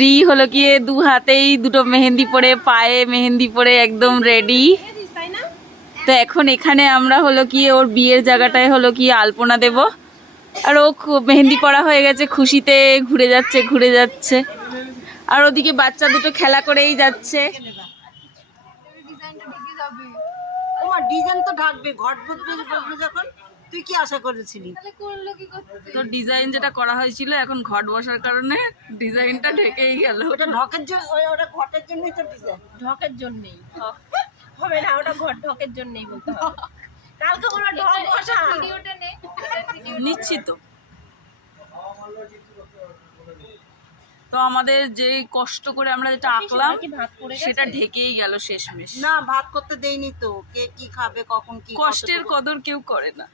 রি হলো কি দু হাতেই দুটো মেহেন্দি পরে, পায়ে মেহেন্দি পরে একদম রেডি। তো এখন এখানে আমরা হলো কি ওর বিয়ের জায়গাটায় হলো কি আলপনা দেব। আর ও মেহেন্দি পরা হয়ে গেছে, খুশিতে ঘুরে যাচ্ছে। আর ওদিকে বাচ্চা দুটো খেলা করেই যাচ্ছে। ডিজাইন তো ঢাকবে, ঘট বদলে যখন তুই কি আশা করেছিলি? তো ডিজাইন যেটা করা হয়েছিল এখন ঘট বসার কারণে ডিজাইনটা ঢেকেই গেল। ওটা ঢকের জন্য, ওটা ঘটের জন্যই তো ডিজাইন। ঢকের জন্যই হবে না, ওটা ঢকের জন্যই বলতে হবে। কালকে বলবো ঢক বসা, ভিডিওটা নে, নিচ্ছি তো। তো আমাদের যে কষ্ট করে আমরা যেটা আঁকলাম সেটা ঢেকেই গেল শেষমেশ। না, ভাত করতে দেইনি তো, কে কি খাবে, কখন কি, কষ্টের কদর কেউ করে না।